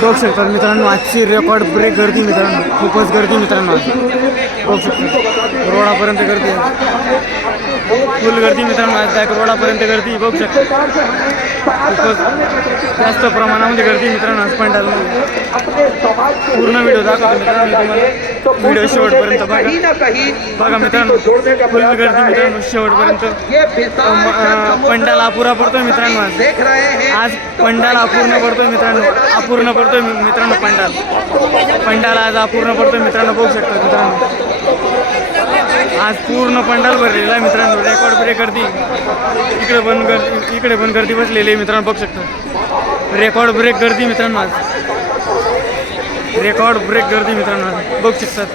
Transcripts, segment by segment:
बघू शकतात मित्रांनो आजची रेकॉर्ड ब्रेक गर्दी मित्रांनो खूपच गर्दी मित्रांनो आज. बघू शकता. रोडापर्यंत गर्दी फुल गर्दी मित्रांनो आज. बॅक रोडापर्यंत गर्दी बघू शकता. खूपच जास्त प्रमाणामध्ये गर्दी मित्रांनो आज पंडालमध्ये. पूर्ण व्हिडिओ दाखवतो मित्रांनो तुम्हाला. व्हिडिओ शेवटपर्यंत कहीं बघा. बघा मित्रांनो फुल गर्दी मित्रांनो। शेवटपर्यंत. पंडाल अपुरा पडतोय मित्रांनो आज. पंडाल अपूर्ण पडतोय मित्रांनो अपूर्ण पडतोय मित्रांनो पंडाल. पंडाल आज अपूर्ण पडतोय मित्रांनो बघू शकता मित्रांनो. आज पूर्ण पंडाल भरलेला आहे मित्रांनो रेकॉर्ड ब्रेक गर्दी इकडे पण गर्दी इकडे पण गर्दी बसलेली आहे मित्रांनो बघू शकता. रेकॉर्ड ब्रेक गर्दी मित्रांनो आज. रेकॉर्ड ब्रेक गर्दी मित्रांनो बघू शकतात.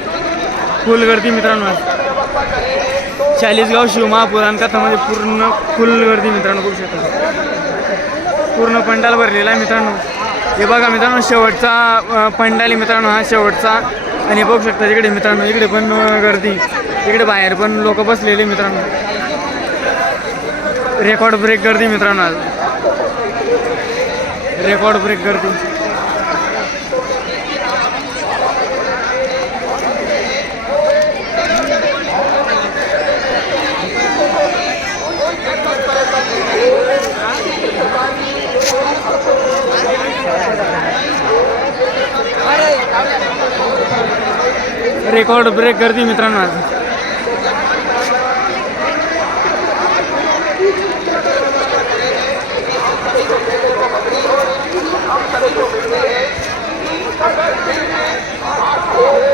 फुल गर्दी मित्रांनो चाळीसगाव शिव महापुराण कथामध्ये पूर्ण फुल गर्दी मित्रांनो बघू शकतात पूर्ण पंडाल भरलेला आहे मित्रांनो. हे बघा मित्रांनो शेवटचा पंडाली पंडाल मित्रांनो हा शेवटचा. आणि बघू शकता इकडे मित्रांनो इकडे पण गर्दी. इकडे बाहेर पण लोक बसलेले मित्रांनो. रेकॉर्ड ब्रेक गर्दी मित्रांनो आज. रेकॉर्ड ब्रेक गर्दी. रेकॉर्ड ब्रेक गर्दी मित्रांनो